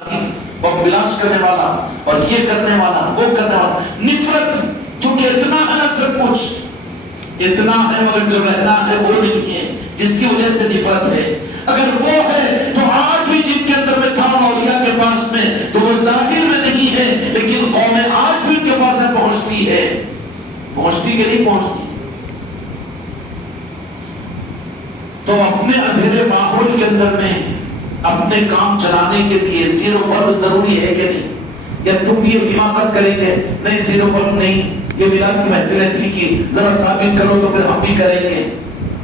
اور بلاس کرنے والا اور یہ کرنے والا وہ کرنے والا، نفرت، کیونکہ اتنا ہے نا، سب کچھ اتنا ہے مگر جو رہنا ہے وہ نہیں ہے، جس کی وجہ سے نفرت ہے۔ اگر وہ ہے تو آج بھی جن کے اندر میں تھا اولیاء کے پاس میں، تو وہ ظاہر میں نہیں ہے، لیکن قومیں آج بھی ان کے پاس پہنچتی ہے، پہنچتی کہ نہیں پہنچتی؟ تو اپنے اندھیرے ماحول کے اندر میں اپنے کام چلانے کے لیے زیرو بلب ضروری ہے کہ نہیں؟ یا تم یہ حماقت کریں گے نہیں زیرو بلب نہیں، یہ میلاد کی محفلیں تھی کہ ذرا ثابت کرو تو پھر ہم بھی کریں گے،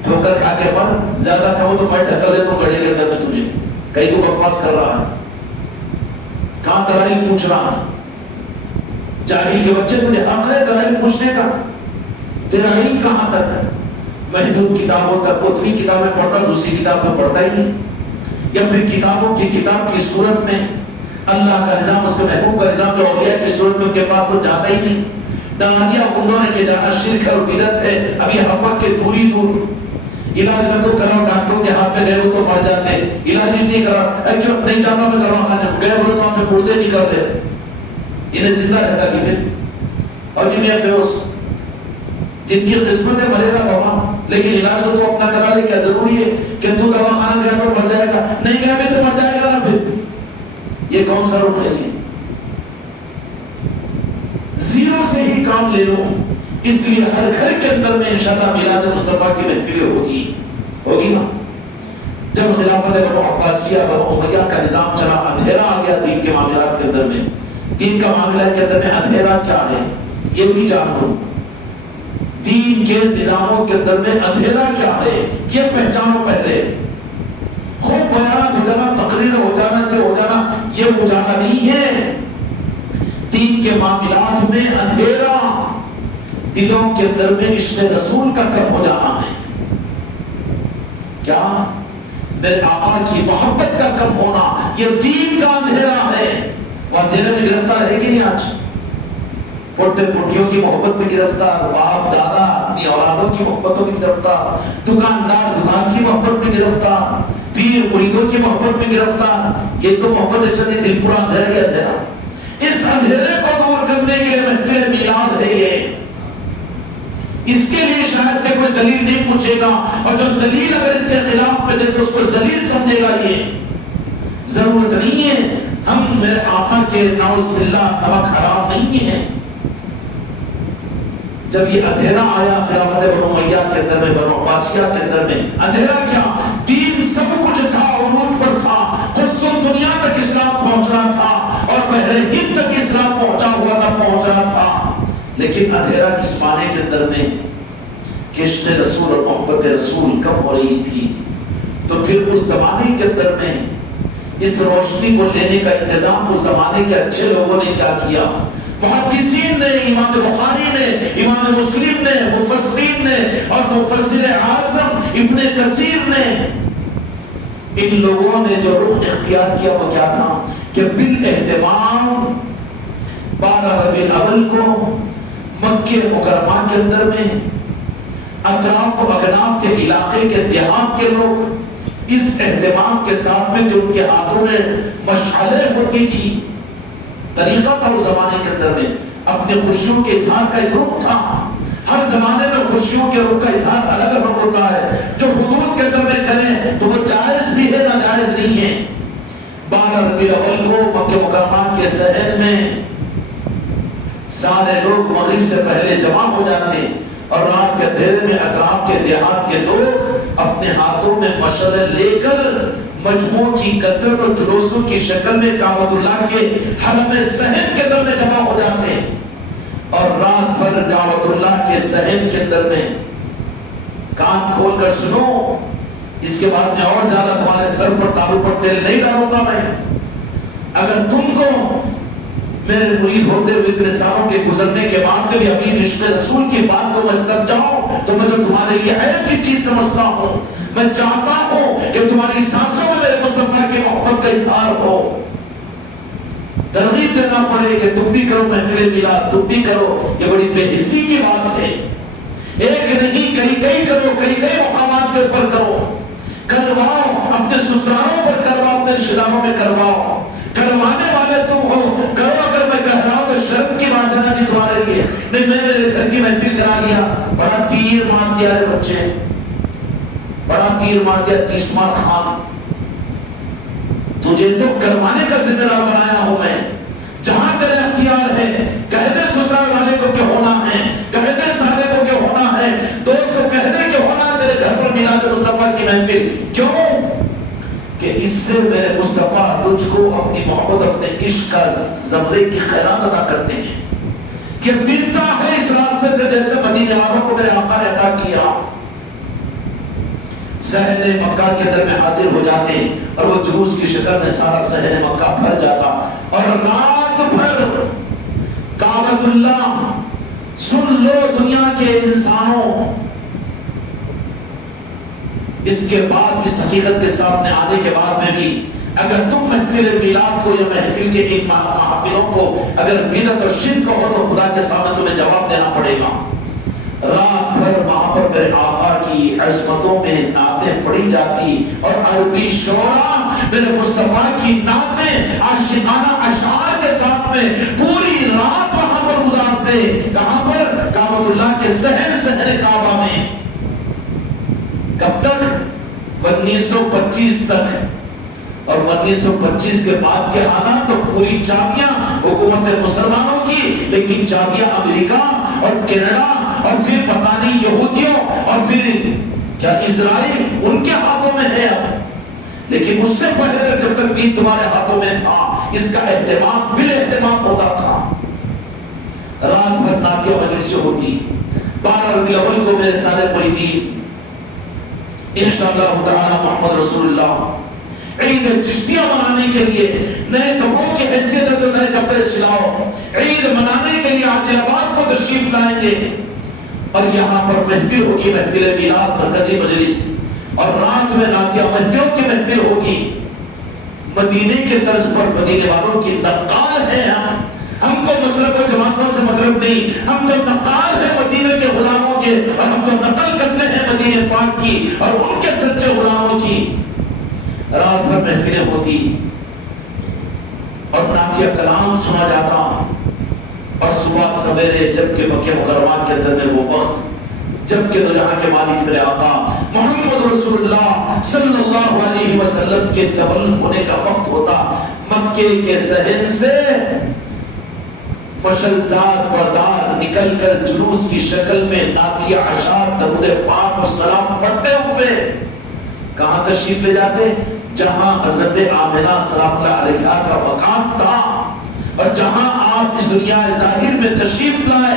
ٹھوکر کھا کے پر زیادہ کہو تو میں ڈھکل دیتا ہوں گڑے کے اندر میں تجھے، کئی کو بکواس کر رہا ہے، کہاں دلائل پوچھ رہا ہے؟ جاہل کے بچے تجھے حق ہے دلائل پوچھنے کا؟ تیرا علم کہاں تک ہے؟ محدود کتابوں تک، اتنی کتابیں پڑھتا دوسری کتاب تو پڑھتا ہی نہیں، یا پھر کتابوں کی کتاب کی صورت میں اللہ کا نظام، اس کے محبوب کا نظام جو اولیاء کی صورت میں ان کے پاس تو جاتا ہی نہیں۔ دانیا گنڈوں نے کہ جانا شرک ہے اور بدعت ہے، اب یہ حق کے دوری دور، علاج میں تو کراؤ، ڈاکٹروں کے ہاتھ میں گئے ہو تو مر جاتے، علاج نہیں کرا، کیوں نہیں جانا میں دوا خانے گئے ہو تو وہاں سے مردے نہیں کر رہے، انہیں زندہ رہتا کہ پھر، اور جنہیں فیوس جن کی قسمت ہے مرے گا بابا، لیکن علاج تو اپنا کرا لے، کیا ضروری ہے کہ تو دوا خانہ گیا تو مر جائے گا؟ نہیں گیا بھی تو مر جائے گا نا پھر، یہ کون سا رخ ہے؟ یہ زیرو سے ہی کام لے لو، اس لیے ہر گھر کے اندر میں انشاءاللہ میلاد مصطفیٰ کی محفلیں ہوگی نا۔ جب خلافت بنو عباسیہ بنو امیہ کا نظام چلا، اندھیرا آ گیا دین کے معاملات کے اندر میں، دین کا معاملات کے اندر میں اندھیرا کیا ہے یہ بھی جان لو، دین کے نظاموں کے اندر میں اندھیرا کیا ہے یہ پہچانو پہلے۔ خوب بیانات ہو جانا، تقریر ہو جانا، یہ ہو جانا، یہ بجانا نہیں ہے، دین کے معاملات میں اندھیرا، دلوں کے اندر میں عشق رسول کا کم ہو جانا ہے، کیا میرے آقا کی محبت کا کم ہونا، یہ دین کا اندھیرا ہے۔ وہ اندھیرے میں گرفتار ہے کہ نہیں آج؟ پوٹے پوٹیوں کی محبت میں گرفتار، باپ دادا اپنی اولادوں کی محبتوں میں گرفتار، دکاندار دکان کی محبت میں گرفتار، پیر مریدوں کی محبت میں گرفتار، یہ تو محبت چلی دل پورا اندھیرا ہی اندھیرا۔ اس اندھیرے کو دور کرنے کے لیے محفل میلاد ہے یہ، اس کے لیے شاید کہ کوئی دلیل نہیں پوچھے گا، اور جو دلیل اگر اس کے خلاف میں دے تو اس کو ذلیل سمجھے گا، یہ ضرورت نہیں ہے۔ ہم میرے آقا کے نعوذ باللہ نمک حرام نہیں ہے۔ جب یہ اندھیرا آیا خلافت بنو امیہ کے اندر میں، بنو عباسیہ کے اندر میں، اندھیرا کیا؟ دین سب کچھ تھا، عروج پر تھا، قصہ دنیا تک اسلام پہنچنا تھا، اور بحر ہند تک اسلام پہنچا ہوا تھا، پہنچ رہا تھا، لیکن اندھیرا کس معنی کے اندر میں؟ کہ عشق رسول اور محبت رسول کم ہو رہی تھی۔ تو پھر اس زمانے کے اندر میں اس روشنی کو لینے کا انتظام اس زمانے کے اچھے لوگوں نے کیا کیا؟ محدثین نے، امام بخاری نے، امام مسلم نے، مفسرین نے، اور مفسر اعظم ابن کثیر نے، ان لوگوں نے جو رخ اختیار کیا وہ کیا تھا کہ بالاہتمام 12 ربیع الاول کو مکہ مکرمہ کے اندر میں اطراف و اکناف کے علاقے کے دیہات کے لوگ اس اہتمام کے ساتھ میں جو ان کے ہاتھوں میں مشعلیں ہوتی تھی، طریقہ تھا اس زمانے کے اندر میں، اپنے خوشیوں کے اظہار کا ایک رخ تھا۔ ہر زمانے میں خوشیوں کے رخ کا اظہار الگ الگ ہوتا ہے، جو حدود کے اندر میں چلیں تو وہ جائز بھی ہے ناجائز نہیں ہے۔ 12 ربیع الاول کو مکہ مکرمہ کے صحن میں سارے لوگ مغرب سے پہلے جمع ہو جاتے، اور رات کے اندھیرے میں اطراف کے دیہات کے لوگ اپنے ہاتھوں میں مشعلیں لے کر مجموع کی کثرت اور جلوسوں کی شکل میں کعبۃ اللہ کے حرم صحن کے اندر میں جمع ہو جاتے، اور رات بھر کعبۃ اللہ کے صحن کے اندر میں کان کھول کر سنو۔ اس کے بعد میں اور زیادہ تمہارے سر پر تالو پر تیل نہیں ڈالوں گا میں۔ اگر تم کو میرے مرید ہوتے ہوئے اتنے سالوں کے گزرنے کے بعد میں بھی امیر عشق رسول کی بات کو میں سمجھاؤں تو میں تو تمہارے لیے عیب کی چیز سمجھتا ہوں۔ میں چاہتا ہوں کہ تمہاری سانسوں میں میرے مصطفیٰ کی محبت کا اظہار ہو۔ ترغیب دینا پڑے کہ تم بھی کرو محفل میلاد، تم بھی کرو، یہ بڑی بے حسی کی بات ہے۔ ایک نہیں کئی کرو، کئی مقامات کے اوپر کرواؤ، اپنے سسرالوں پر کرواؤ، اپنے رشتہ داروں میں کرواؤ، کروانے محفل کرا لیا، بڑا تیر مار دیا ہے بچے، بڑا تیر مار دیا 30 مار خان، تجھے تو کروانے کا ذمہ دار بنایا ہوں میں، جہاں تیرا اختیار ہے، کہہ دے سسرال والے کو کہ ہونا ہے، کہہ دے سارے کو کہ ہونا ہے، دوست کو کہہ دے کہ ہونا ہے تیرے گھر پر میلاد مصطفیٰ کی محفل، کیوں؟ کہ اس سے میرے مصطفیٰ تجھ کو اپنی محبت، اپنے عشق کا زمرے کی خیرات ادا کرتے ہیں، یہ ملتا ہے اس راستے سے جیسے مدینے والوں کو میرے آقا نے عطا کیا۔ صحن مکہ کے اندر میں حاضر ہو جاتے اور وہ جلوس کی شکل میں سارا صحن مکہ بھر جاتا، اور رات بھر کعبۃ اللہ، سن لو دنیا کے انسانوں، اس کے بعد اس حقیقت کے سامنے آنے کے بعد میں بھی اگر تم محفل میلاد کو یا محفل کے ان محفلوں کو اگر بدعت اور شرک ہو تو خدا کے سامنے تمہیں جواب دینا پڑے گا۔ رات بھر وہاں پر میرے آقا کی عظمتوں میں نعتیں پڑھی جاتی اور عربی شعراء میرے مصطفیٰ کی نعتیں عاشقانہ اشعار کے ساتھ میں پوری رات وہاں پر گزارتے، کہاں پر؟ کعبۃ اللہ کے صحن کعبہ میں۔ کب تک؟ 1925 تک، اور 1925 کے بعد کے حالات تو پوری چابیاں حکومت مسلمانوں کی، لیکن چابیاں امریکہ اور کینیڈا اور پھر پتہ نہیں یہودیوں اور پھر کیا اسرائیل ان کے ہاتھوں میں ہے اب، لیکن اس سے پہلے تک جب تک دین تمہارے ہاتھوں میں تھا اس کا اہتمام بال اہتمام ہوتا تھا۔ رات بھر نعتیہ مجلس سے ہوتی، 12 ربیع الاول کو میرے سارے مریدین انشاءاللہ تعالی محمد رسول اللہ عید چشتیاں منانے کے لیے نئے کپڑوں کی حیثیت ہے تو نئے کپڑے سلاؤ، عید منانے کے لیے عادل آباد کو تشریف لائیں گے اور یہاں پر محفل ہوگی، محفل میلاد مرکزی مجلس، اور رات میں نعتیہ محفلوں کی محفل ہوگی۔ مدینے کے طرز پر مدینے والوں کی نقال ہے ہم کو مسلک و جماعتوں سے مطلب نہیں، ہم تو نقال ہیں مدینے کے غلاموں کے، اور ہم تو نقل کرتے ہیں مدینے پاک کی اور ان کے سچے غلاموں کی۔ رات بھر محفلیں ہوتی اور نعتیہ کلام سنا جاتا، اور صبح سویرے جب کہ مکہ مکرمہ کے اندر میں وہ وقت جب کہ دو جہاں کے مالک میرے آقا محمد رسول اللہ صلی اللہ علیہ وسلم کے تولد ہونے کا وقت ہوتا، مکے کے صحن سے مشلزاد بردار نکل کر جلوس کی شکل میں نعتیہ اشعار درود پاک و سلام پڑھتے ہوئے کہاں تشریف لے جاتے؟ جہاں حضرت آمنہ سلام اللہ علیہا کا مقام تھا، اور جہاں آپ اس دنیا ظاہر میں تشریف لائے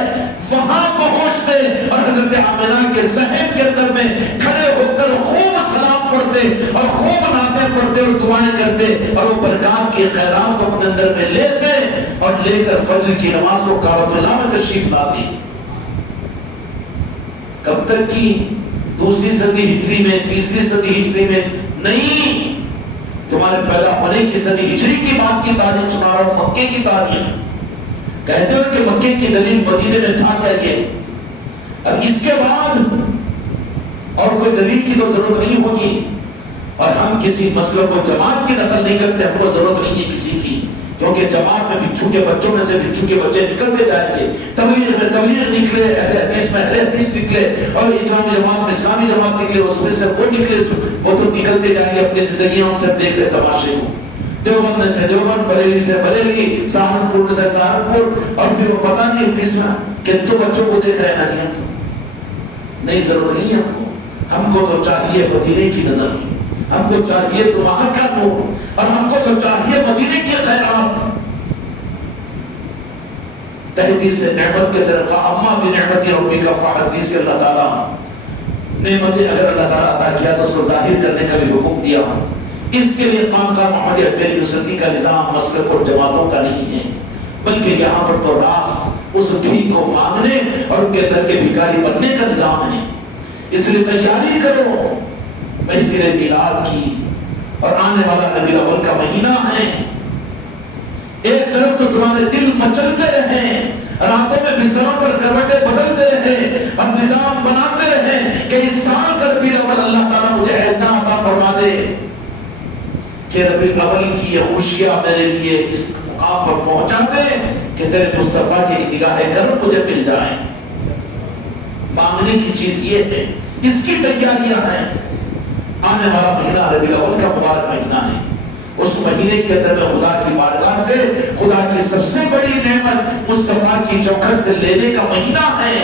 وہاں پہنچتے اور حضرت آمنہ کے صحن کے اندر میں کھڑے ہو کر خوب سلام پڑھتے اور خوب نعتیں پڑھتے اور دعائیں کرتے، اور وہ برکات کی خیرات کو اپنے اندر میں لیتے اور لے کر فجر کی نماز کو کعبۃ اللہ میں تشریف لاتی۔ کب تک کی؟ 2 صدی ہجری میں، 3 صدی ہجری میں نہیں، تمہارے پیدا ہونے کی صدی ہجری کی بات کی تاریخ سنا رہا ہوں، مکے کی تاریخ۔ کہتے ہیں کہ مکے کی دلیل مدینے میں تھا کیا یہ؟ اب اس کے بعد اور کوئی دلیل کی تو ضرورت نہیں ہوگی، اور ہم کسی مسلک و جماعت کی نقل نہیں کرتے، ہم کو ضرورت نہیں ہے کسی کی، کیونکہ جماعت میں بچھو کے بچوں میں سے بچھو کے بچے نکلتے جائیں گے، تبلیغ میں تبلیغ نکلے، اہل حدیث میں اہل حدیث نکلے، اور اسلامی جماعت میں اسلامی جماعت نکلے، اس میں سے وہ نکلے، وہ تو نکلتے جائیں گے اپنی زندگیوں سے دیکھ رہے تماشے کو، دیوبند سے دیوبند، بریلی سے بریلی، سہارنپور سے سہارنپور، اور پھر وہ پتہ نہیں کس میں کتوں بچوں کو دیکھ رہے ہیں، نہیں ضرورت نہیں ہے ہم کو تو چاہیے مدینے کی نظر، ہم کو چاہیے تمہارا کا نور، اور ہم کو تو چاہیے مدینے کی خیرات۔ تحدیث نعمت کے طرف اما بنعمت ربک فحدث، اللہ تعالیٰ نعمتیں اگر اللہ تعالیٰ عطا کیا تو اس کو ظاہر کرنے کا بھی حکم دیا۔ اس کے لیے خانقاہ محمد اکبر یوسفی کا نظام مسلک اور جماعتوں کا نہیں ہے، بلکہ یہاں پر تو راست اس بھیک کو مانگنے اور ان کے اندر کے بھکاری بننے کا نظام ہے۔ اس لیے تیاری کرو محفل میلاد کی، اور آنے والا ربیع الاول کا مہینہ ہے، ایک طرف تو تمہارے دل مچلتے رہیں، راتوں میں بستروں پر کروٹیں بدلتے رہیں اور نظام بناتے رہیں کہ اس سال کا ربیع الاول اللہ تعالیٰ مجھے ایسا عطا فرما دے کہ ربیع الاول کی یہ خوشیاں میرے لیے اس مقام پر پہنچا دے کہ تیرے مصطفیٰ کی نگاہ کرم مجھے مل جائیں۔ مانگنے کی چیز یہ ہے، اس کی تیاریاں ہیں۔ آنے والا مہینہ ربیع الاول کا مبارک مہینہ ہے، اس مہینے کے اندر میں خدا کی بارگاہ سے خدا کی سب سے بڑی نعمت مصطفیٰ کی چوکھٹ سے لینے کا مہینہ ہے۔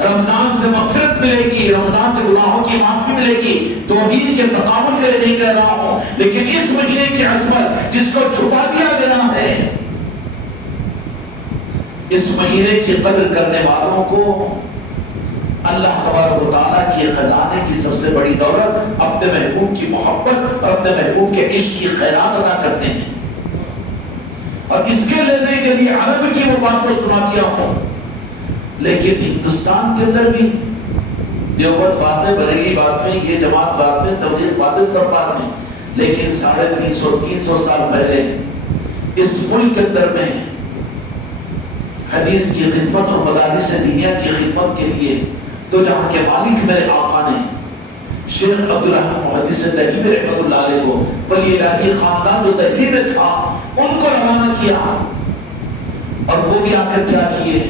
رمضان سے مغفرت ملے گی، رمضان سے گناہوں کی معافی ملے گی، توحید کے تقابل کے لیے نہیں کہہ رہا ہوں، لیکن اس مہینے کی عظمت جس کو چھپا دیا گیا ہے، اس مہینے کی قدر کرنے والوں کو اللہ تبارک و تعالیٰ کی خزانے کی سب سے بڑی دولت اپنے محبوب کی محبت اور اپنے محبوب کے عشق کی خیرات ادا کرتے ہیں۔ اور اس کے لینے کے لیے عرب کی وہ بات کو سنا دیا ہوں، لیکن ہندوستان کے اندر بھی دیوبند بعد میں، بریلوی بعد میں، یہ جماعت بعد میں، تبلیغ بعد میں، لیکن 350 سال پہلے اس ملک کے اندر میں حدیث کی خدمت اور مدارس دینیا کی خدمت کے لیے تو جہاں کے مالک میرے آقا نے شیخ عبدالرحمن محدث دہلوی رحمۃ اللہ علیہ کو، ولی الہی خاندان جو دہلی میں تھا، ان کو روانہ کیا، اور وہ بھی آ کر کیا کیے،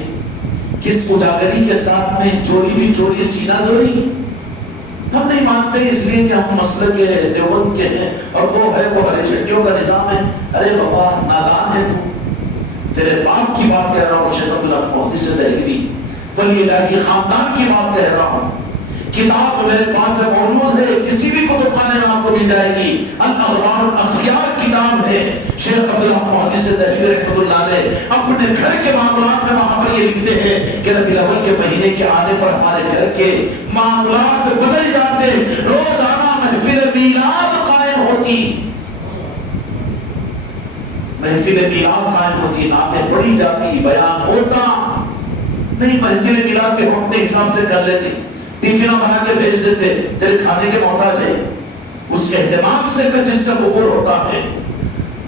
کس اجاگری کے ساتھ میں چوری بھی چوری، سینہ زوری۔ ہم نہیں مانتے اس لیے کہ ہم مسلک کے دیوبند کے ہیں، اور وہ ہے وہ ہرے جھنڈیوں کا نظام ہے۔ ارے بابا نادان ہے تو، تیرے باپ کی بات کہہ رہا ہوں، شیخ عبدالرحمن محدث دہلوی ولی الہی خاندان کی بات کہہ رہا ہوں۔ کتاب میرے پاس موجود ہے، کسی بھی کتب خانے میں آپ کو مل جائے گی، الاخبار الاخیار کتاب ہے۔ شیخ عبدالرحمن محدث دہلوی رحمۃ اللہ علیہ اپنے گھر کے معاملات میں وہاں پر یہ لکھتے ہیں کہ ربیع الاول کے مہینے کے آنے پر ہمارے گھر کے معاملات بدل جاتے، روزانہ محفل میلاد قائم ہوتی، محفل میلاد قائم ہوتی، نعتیں پڑھی جاتی، بیان ہوتا۔ نہیں، محفل میلاد کے ہم اپنے حساب سے کر لیتے، ٹفنہ بنا کے بھیج دیتے، تیرے کھانے کے محتاج ہے، اس اہتمام سے کہ جس سے قبول ہوتا ہے،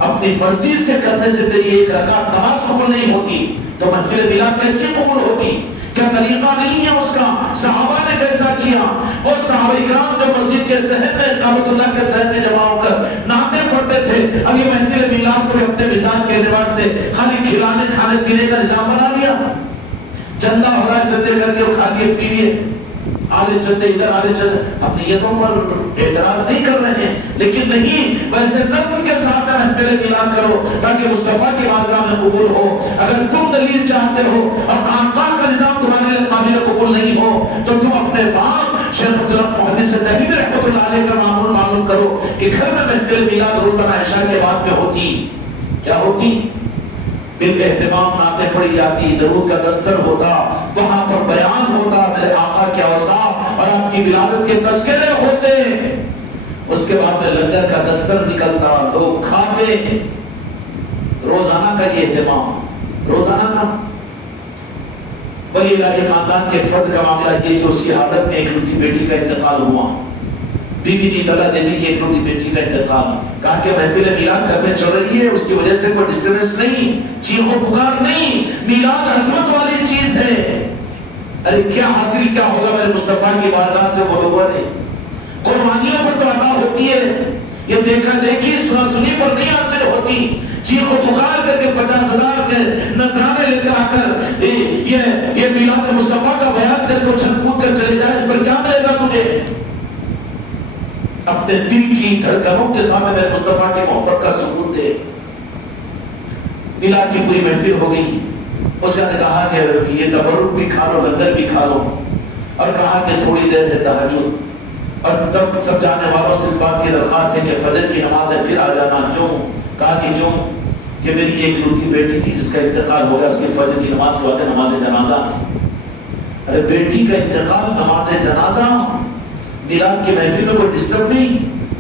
اپنی مرضی سے کرنے سے تیری ایک رکعت نماز قبول نہیں ہوتی، تو محفل میلاد کیسے قبول ہوگی؟ کیا طریقہ نہیں ہے اس کا؟ صحابہ نے کیسا کیا؟ وہ صحابہ کرام جو مسجد کے صحن میں، کعبۃ اللہ کے صحن میں جمع ہو کر نعتیں پڑھتے تھے، اب یہ محفل میلاد کو اپنے مزاج کے اعتبار سے خالی کھلانے کھانے پینے کا نظام بنا لیا، چندہ ہو رہا ہے، چندے کر کے کھا لیے پی لیے، آدھے چندے ادھر آدھے چندے، ہم نیتوں پر اعتراض نہیں کر رہے ہیں، لیکن نہیں، ویسے نظم کے ساتھ محفل میلاد کرو تاکہ مصطفیٰ کی بارگاہ میں قبول ہو۔ اگر تم دلیل چاہتے ہو اور خانقاہ کا نظام تمہارے لیے قابل قبول نہیں ہو تو تم اپنے باپ شیخ عبدالرحمن محدث دہلوی رحمۃ اللہ علیہ کا معلوم کرو کہ گھر میں محفل میلاد روزانہ عشاء کے بعد میں ہوتی، کیا ہوتی؟ دل اہتمام، نعتیں پڑھی جاتی، درود کا دستر ہوتا، وہاں پر بیان ہوتا، میرے آقا کے اوصاف اور آپ کی ولادت کے تذکرے ہوتے، اس کے بعد میں لنگر کا دستر نکلتا، لوگ کھاتے، روزانہ کا یہ اہتمام، روزانہ کا۔ ولی الہی خاندان کے فرد کا معاملہ یہ کہ اس کی حالت میں ایک لوٹی بیٹی کا انتقال ہوا، بی بی کی طلع دینے کی ایک لوٹی بیٹی کا انتقال، کہا کہ محفل میلاد گھر میں چل رہی ہے، اس کی وجہ سے کوئی ڈسٹربنس نہیں، چیخ و پکار نہیں، میلاد عظمت والی چیز ہے۔ ارے کیا حاصل کیا ہوگا میرے مصطفیٰ کی بارگاہ سے وہ لوگوں نے؟ قربانیوں پر تو ادا ہوتی ہے، یہ دیکھا دیکھی سنا سنی پر نہیں حاصل ہوتی، چیخ و پکار کر کے 50,000 کے نذرانے لے کر آ کر یہ میلاد مصطفیٰ کا بیان کر کے چھن کود کر چلے جائے، اس پر کیا ملے گا تجھے؟ اپنے دل کی دھڑکنوں کے سامنے میرے مصطفیٰ کی محبت کا ثبوت دے۔ میلاد کی پوری محفل ہو گئی، اس نے کہا کہ یہ تبرک بھی کھا لو، لنگر بھی کھا لو، اور کہا کہ تھوڑی دیر ہے تہجد، اور تب سب جانے والوں سے اس بات کی درخواست ہے کہ فجر کی نماز ہے پھر آ جانا۔ کیوں؟ کہا کہ کیوں؟ کہ میری ایک لوٹی بیٹی تھی جس کا انتقال ہو گیا، اس کی فجر کی نماز کے بعد نماز جنازہ۔ ارے بیٹی کا انتقال، نماز جنازہ، میلاد کی محفل میں کوئی ڈسٹرب نہیں،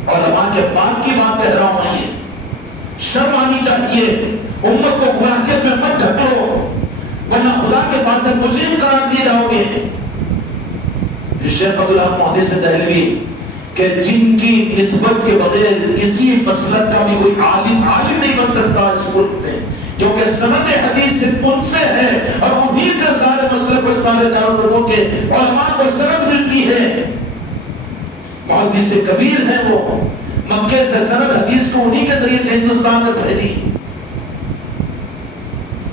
علماء کے بعد کی بات کہہ رہا ہوں۔ یہ شرم آنی چاہیے، امت کو گناہیت میں مت ڈھکلو، ورنہ خدا کے پاس سے مجرم قرار دیے جاؤ گے۔ شیخ عبدالرحمن محدث دہلوی کہ جن کی نسبت کے بغیر کسی مسلک کا بھی کوئی عالم نہیں بن سکتا اس ملک میں، کیونکہ سند حدیث صرف ان سے ہے، اور انہی سے سارے مسلک اور سارے دارالعلوم کے علماء کو سند ملتی ہے۔ محدث کبیر ہیں وہ، مکے سے سند حدیث کو انہی کے ذریعے سے ہندوستان میں پھیلی۔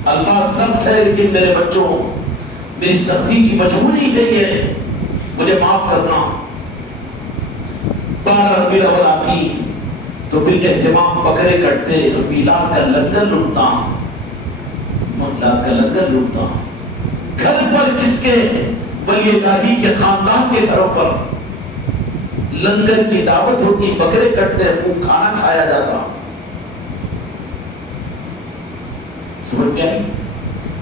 الفاظ سخت ہے لیکن میرے بچوں، میری سختی کی مجبوری ہے یہ، مجھے معاف کرنا۔ 12 ربیع الاول آتی تو بالاہتمام بکرے کٹتے اور میلاد کا لنگر لوٹتا، میلاد کا لنگر لوٹتا۔ گھر پر کس کے؟ ولی الہی کے خاندان کے گھروں پر لنگر کی دعوت ہوتی، بکرے کٹتے، خوب کھانا کھایا جاتا۔ سمجھ گئے؟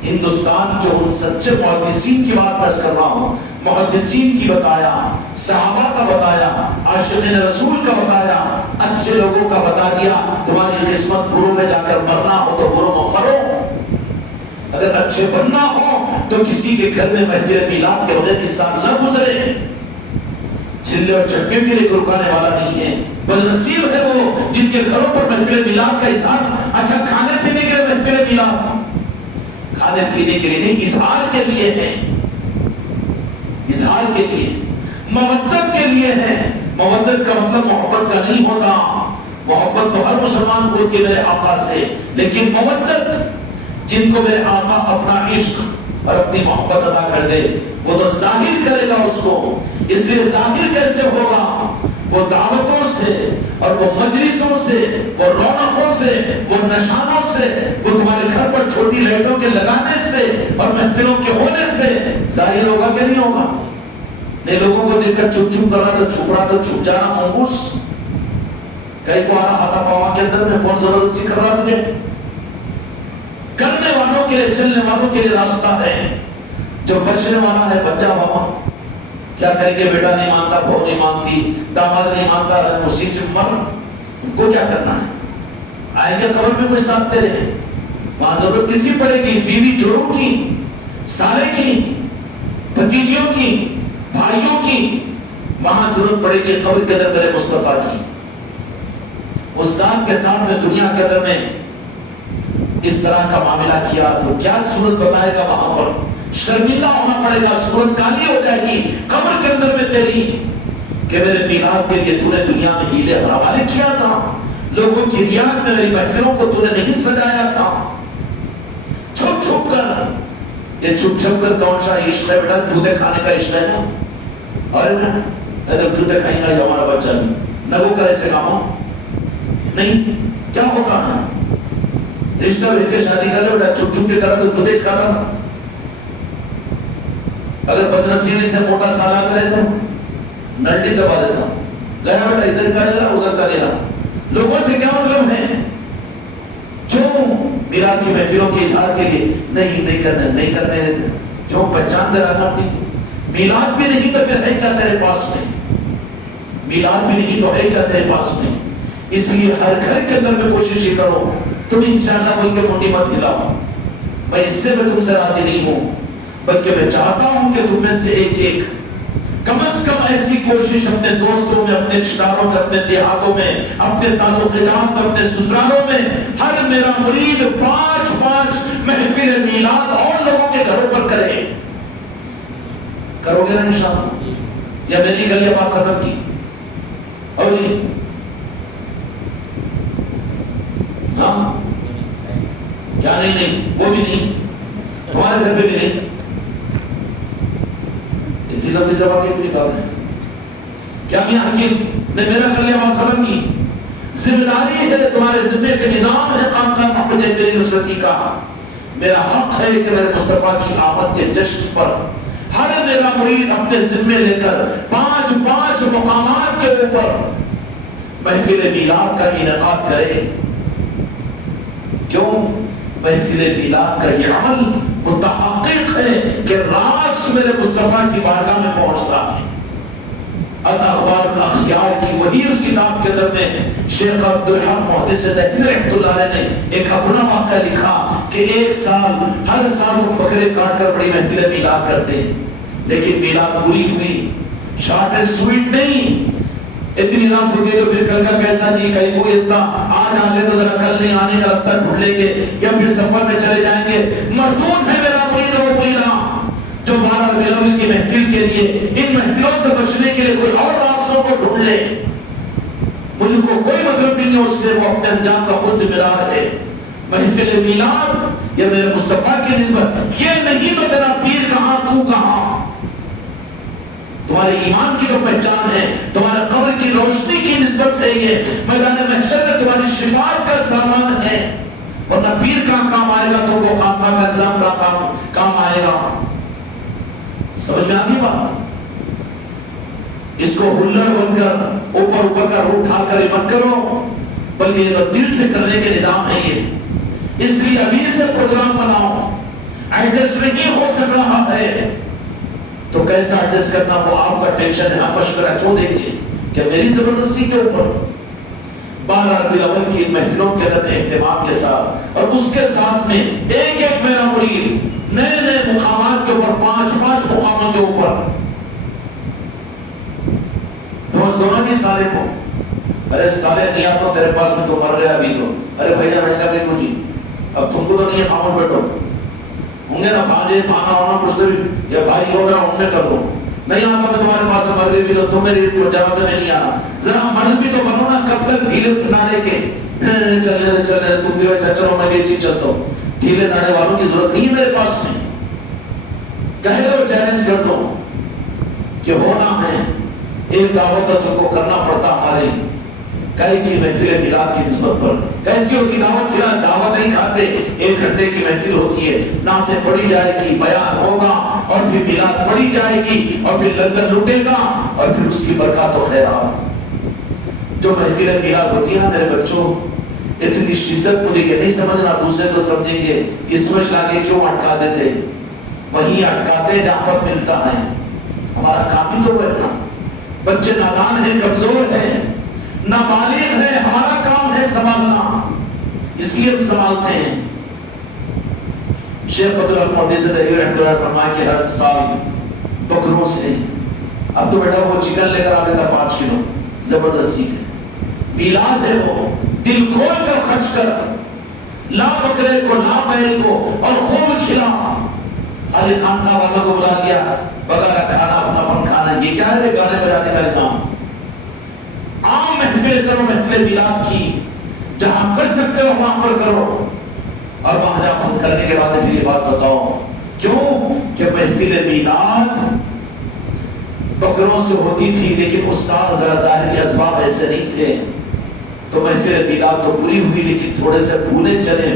ہندوستان کے ان سچے محدثین کی بات میں کر رہا ہوں، محدثین کی بتایا، صحابہ کا بتایا، عاشقین رسول کا بتایا، اچھے لوگوں کا بتا دیا۔ تمہاری قسمت برو میں جا کر مرنا ہو تو برو میں مرو، اگر اچھے بننا ہو تو کسی کے گھر میں محفل میلاد کے بغیر اس سال نہ گزرے۔ چھلے اور چٹکے کے لیے رکانے والا نہیں ہے، بدنصیب ہے وہ جن کے گھروں پر محفل میلاد کا اظہار، اچھا کھانے پینے کے لیے محفل میلاد، کھانے پینے کے لیے نہیں، اظہار کے لیے ہے، اظہار کے لیے، مودت کے لیے ہے۔ مودت کا مطلب محبت کا نہیں ہوتا، محبت تو ہر مسلمان کو ہوتی ہے میرے آقا سے، لیکن مودت جن کو میرے آقا اپنا عشق اور اپنی محبت ادا کر دے وہ تو ظاہر کرے گا اس کو۔ اس لیے ظاہر کیسے ہوگا؟ وہ دعوتوں سے اور وہ مجلسوں سے، وہ رونقوں سے، وہ نشانوں سے، وہ تمہارے گھر پر چھوٹی لائٹوں کے لگانے سے اور محفلوں کے ہونے سے ظاہر ہوگا کہ نہیں ہوگا؟ نہیں، لوگوں کو دیکھ کر چھپ چھپ کر رہا تو چھپ رہا تو چھپ جانا منگوس، کہیں کو آنا ہاتھا پاوا کے اندر میں کون زبردستی کر رہا تجھے؟ کرنے والوں کے لیے، چلنے والوں کے لیے راستہ ہے، جو بچنے والا ہے بچہ بابا کیا کریں گے؟ بیٹا نہیں مانتا، بہو نہیں مانتی، داماد نہیں مانتا، مصیبت میں مر، ان کو کیا کرنا ہے؟ آئیں گے قبر میں کوئی ساتھ تیرے، وہاں ضرورت کس کی پڑے گی؟ بیوی جوڑوں کی، سارے کی، بھتیجیوں کی، بھائیوں کی، وہاں ضرورت پڑے گی قبر کے اندر میرے مصطفیٰ کی۔ اس ذات کے ساتھ میں دنیا کے اندر میں اس طرح کا معاملہ کیا تو کیا صورت بتائے گا؟ وہاں پر شرمندہ ہونا پڑے گا، صورت کالی ہو جائے گی قبر کے اندر میں تیری، کہ میرے میلاد کے لیے تو نے دنیا میں ہیلے اور حوالے کیا تھا، لوگوں کی ریاض میں میری محفلوں کو تو نے نہیں سجایا تھا، چھپ چھپ کر۔ یہ چھپ چھپ کر کون سا عشق ہے بیٹا؟ جوتے کھانے کا عشق ہے نا؟ اور اگر جوتے کھائیں گا یہ ہمارا بچہ نہیں، نگو کر ایسے کاموں نہیں، کیا ہوگا؟ رشتہ بھیج کے شادی کر لو، چھپ چھپ کے کرا تو جوتے اس کھانا، اگر بدنصیبی سے موٹا سالہ کرے تو نلڈی دبا دیتا ہوں، گیا بیٹا ادھر کا لینا ادھر کا لینا۔ لوگوں سے کیا مطلب ہے؟ جو میلاد کی محفلوں کے اظہار کے لیے نہیں کرنے دیتے، جو پہچان کرانا اپنی میلاد بھی نہیں تو پھر ہے کیا تیرے پاس میں؟ میلاد بھی نہیں تو ہے کیا تیرے پاس میں؟ اس لیے ہر گھر کے اندر میں کوشش ہی کرو، تم انشاءاللہ بول کے منڈی مت ہلاؤ، میں اس سے میں تم سے راضی نہیں ہوں، بلکہ میں چاہتا ہوں کہ تم میں سے ایک ایک کم از کم ایسی کوشش اپنے دوستوں میں، اپنے رشتہ داروں میں، اپنے دیہاتوں میں، اپنے تعلقات میں، اپنے سسرالوں میں، ہر میرا مرید 5 محفل میلاد اور لوگوں کے گھروں پر کرے۔ کرو گے نا انشاءاللہ؟ یا میری گل یہ بات ختم کی؟ اور جی ہاں کیا نہیں، وہ بھی نہیں، تمہارے گھر پہ بھی نہیں، اتنی لمبی زبان کے بھی نکال رہے ہیں کیا؟ میاں حکیم نے میرا کر لیا بات ختم کی؟ ذمہ داری ہے، تمہارے ذمہ کے نظام ہے خاندان محمد میری نصرتی کا۔ میرا حق ہے کہ میرے مصطفیٰ کی آمد کے جشن پر ہر میرا مرید اپنے ذمہ لے کر 5 مقامات کے اوپر محفل میلاد کا انعقاد کرے۔ کیوں؟ محفل میلاد کا یہ عمل متحقق ہے کہ راز میرے مصطفیٰ کی بارگاہ میں پہنچتا ہے۔ الاخبار الاخیار کی وہی اس کتاب کے اندر میں شیخ عبدالحق محدث دہلوی رحمۃ اللہ علیہ نے ایک اپنا واقعہ لکھا کہ ہر سال تم بکرے کاٹ کر بڑی محفل میلاد کرتے ہیں، لیکن میلاد پوری ہوئی، شارٹ اینڈ سویٹ نہیں، اتنی رات ہو گئی تو پھر کل کا کیسا نہیں، کہیں کوئی اتنا آج آ گئے تو ذرا کل نہیں آنے کا راستہ ڈھونڈ لیں گے یا پھر سفر میں چلے جائیں گے۔ مردود ہے میرا مرید وہ مریدہ جو 12 ربیع الاول کی محفل کے لیے، ان محفلوں سے بچنے کے لیے کوئی اور راستوں کو ڈھونڈ لے، مجھ کو کوئی مطلب نہیں ہے اس سے، وہ اپنے انجام کا خود ذمہ دار ہے۔ محفل میلاد یہ میرے مصطفیٰ کی نسبت، یہ نہیں تو تیرا پیر کہاں تو کہاں. تمہارے ایمان کی تو پہچان ہے، تمہارے قبر کی روشنی کی نسبت ہے، یہ میدان محشر میں تمہاری شفاعت کا سامان ہے. ورنہ پیر کہاں کام آئے گا، تو وہ خانقاہ کا نظام کا کام آئے گا. سمجھ میں آگی بات؟ اس کو ہلر بن کر اوپر کا روح اٹھا کر مت کرو، بلکہ یہ تو دل سے کرنے کے نظام ہے. یہ اس لیے ابھی سے پروگرام بناؤ. ایڈجسٹ نہیں ہو سک رہا ہے تو کیسا ایڈجسٹ کرنا وہ آپ کا ٹینشن ہے. آپ مشورہ کیوں دیں گے کہ میری زبردستی کے اوپر؟ 12 ربیع الاول کی محفلوں کے اندر اہتمام کے ساتھ اور اس کے ساتھ میں ایک میرا مرید نئے مقامات کے اوپر 5 مقامات کے اوپر روز دونوں کی سالے کو، ارے سالے نہیں آپ تو تیرے پاس میں تو مر گیا ابھی تو. ارے بھائی جان ایسا کہ جی اب تم کو تو نہیں ہے، خاموش بیٹھو. ہوں گے نا بھاجے بھانا ہونا کچھ بھی یا بھائی لوگ رہا ان میں کر دو. نہیں آتا میں تمہارے پاس مر گئی بھی تو تم میری جنازے میں نہیں آنا. ذرا مرد بھی تو بنو نا. کب تک ڈھیلے نانے کے چلے تم بھی ویسا چلو میں بھی اسی چلتا ہوں. ڈھیلے نانے والوں کی ضرورت نہیں میرے پاس میں. کہہ دو، چیلنج کر دو کہ ہونا ہے. ایک دعوت تم کو کرنا پڑتا ہماری کئی کی محفل میلاد کی نسبت پر. کیسی ہوتی دعوت؟ دعوت نہیں کھاتے، 1 گھنٹے کی محفل ہوتی ہے، نعتیں پڑھی جائے گی، بیان ہوگا اور پھر میلاد پڑھی جائے گی اور پھر لنگر لوٹے گا اور پھر اس کی برکات و خیرات. جو محفل میلاد ہوتی ہے نا میرے بچوں، اتنی شدت مجھے یہ نہیں سمجھنا، دوسرے تو سمجھیں گے یہ سمجھ لاگے کیوں اٹکا دیتے. وہیں اٹکاتے جہاں پر ملتا ہے. ہمارا کام ہی تو ہے نا. بچے نادان ہیں، کمزور ہیں، نابالغ ہے، ہمارا کام ہے سنبھالنا، اس لیے ہم سنبھالتے ہیں. شیخ عبدالرحمن سے رحمۃ اللہ فرمایا کہ ہر سال بکروں سے، اب تو بیٹا وہ چکن لے کر آ دیتا 5 کلو زبردستی ہے. میلاد ہے وہ دل کھول کر خرچ کر، لا بکرے کو لا بیل کو اور خوب کھلا. علی خان کا والوں کو بلا دیا، بغیر کھانا اپنا پن کھانا. یہ کیا ہے گانے بجانے کا نظام؟ عام محفل کرو، محفل میلاد کی جہاں کر سکتے ہو وہاں پر کرو. اور وہاں جا پن کرنے کے بعد پھر یہ بات بتاؤ کیوں کہ محفل میلاد بکروں سے ہوتی تھی، لیکن اس سال ذرا ظاہر کے اسباب ایسے نہیں تھے تو محفل میلاد تو پوری ہوئی، لیکن تھوڑے سے بھولے چلے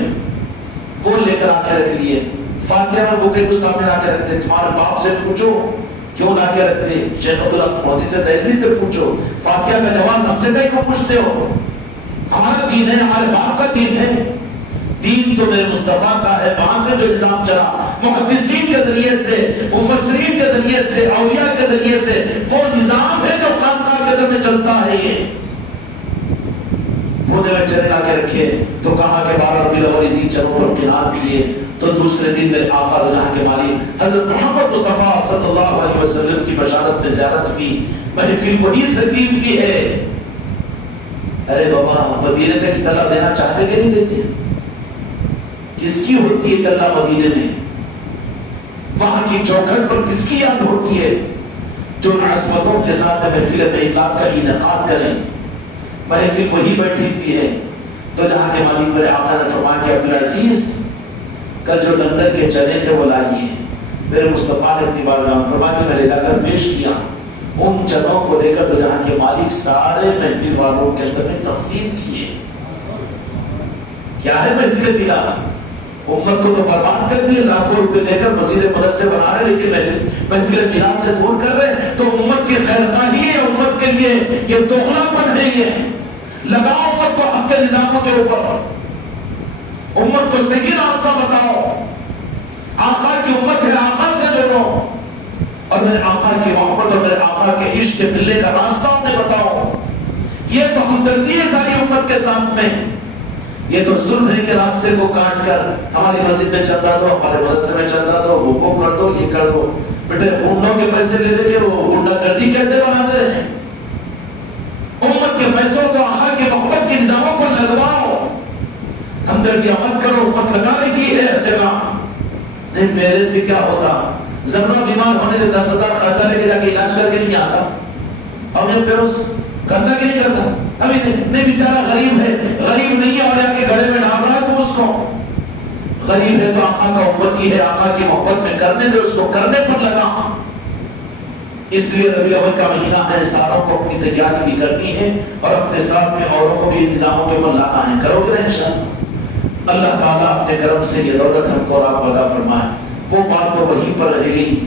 وہ لے کر آ کے رکھ لیے. فاتحہ میں بکے کو سامنے لا کے رکھتے. تمہارے باپ سے پوچھو کیوں لا کے رکھتے؟ شیخ عبدالرحمن سے دہلوی سے پوچھو. فاتحہ کا جواز ہم سے کہیں کو پوچھتے ہو؟ ہمارا دین ہے، ہمارے باپ کا دین ہے. دین تو میرے مصطفیٰ کا ہے. وہاں سے جو نظام چلا محدثین کے ذریعے سے، مفسرین کے ذریعے سے، اولیاء کے ذریعے سے، وہ نظام ہے جو خانقاہ کے اندر میں چلتا ہے. یہ وہ نے چلے لا کے رکھے تو کہا کہ 12 ربیع الاول چلو پر قرآن کیے. تو دوسرے دن میرے آقا اللہ کے مالی حضرت محمد مصطفیٰ صلی اللہ علیہ وسلم کی بشارت میں زیارت ہوئی. محفل وہی سکیم کی ہے. ارے بابا مدینے تک اطلاع دینا چاہتے کہ نہیں دیتے؟ کس کی ہوتی ہے اطلاع مدینے میں؟ وہاں کی چوکھٹ پر کس کی یاد ہوتی ہے؟ جو عصمتوں کے ساتھ محفل میلاد کا انعقاد کریں. محفل وہی بیٹھی ہوئی ہے. تو جہاں کے مالک میرے آقا نے فرمایا کہ عبدالعزیز کل جو لنگر کے چنے تھے وہ لائیے. میرے مصطفیٰ نے اپنی بارگاہ فرمایا کہ میں لے جا کر پیش کیا. ان چنوں کو لے کر تو جہاں کے مالک سارے محفل والوں کے اندر میں تقسیم کیے. کیا ہے محفل میلاد؟ امت کو تو برباد کر دیے، لاکھوں روپے لے کر مسجد مدرسے بنا رہے، لیکن محفل میلاد سے دور کر رہے. تو امت کی خیرخواہی ہے، امت کے لیے یہ دوغلاپن ہے. یہ لگاؤ امت کو حق کے نظاموں کے اوپر، امت کو صحیح راستہ بتاؤ. آقا کی امت ہے، آقا سے جڑو اور میرے آقا کی محبت اور میرے آقا کے عشق کے ملنے کا راستہ انہیں بتاؤ. یہ تو ہمدردی ہے ساری امت کے ساتھ میں. یہ تو ظلم ہے کہ راستے کو کاٹ کر ہماری مسجد میں چلتا دو، ہمارے مدرسے میں چلتا دو، وہ کر دو، یہ کر دو. بیٹے گنڈوں کے پیسے لے دے کے وہ گنڈا گردی کہتے بناتے ہیں. امت کے پیسوں تو آقا کی محبت کے نظاموں پر لگواؤ. ہمدردیاں مت کرو. امت لگانے کی ہے جگہ نہیں. میرے سے کیا ہوتا؟ ذرا بیمار ہونے سے 10,000 خرچہ لے کے جا کے علاج کر کے نہیں آتا. اور یہ فیروز کرتا کہ نہیں کرتا؟ ابھی نہیں. بیچارہ غریب ہے، غریب نہیں ہے اور آ کے گھڑے میں ڈال رہا ہے تو اس کو غریب ہے تو آقا کا امتی ہے، آقا کی محبت میں کرنے دے، اس کو کرنے پر لگا۔ اس لیے ربیع الاول کا مہینہ ہے، ساروں کو اپنی تیاری بھی کرنی ہے اور اپنے ساتھ میں اوروں کو بھی انتظاموں کے اوپر لانا ہے۔ کرو گے انشاءاللہ اللہ تعالیٰ اپنے کرم سے یہ دولت ہم کو اور آپ کو عطا فرمائے۔ وہ بات تو وہیں پر رہ گئی،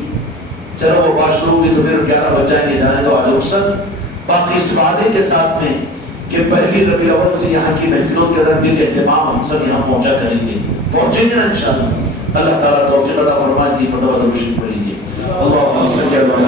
چلو وہ بات شروع ہوئی تو پھر 11 بج جائیں گے، جانے دو آج رخصت۔ باقی اس وعدے کے ساتھ میں کہ پہلی ربیع الاول سے یہاں کی محفلوں کے رنگ کے اہتمام ہم سب یہاں پہنچا کریں گے، پہنچیں گے نا انشاءاللہ۔ اللہ تعالیٰ توفیق عطا فرمائے۔ دی پر درود و شریف پڑھیے۔ اللہم صلی علی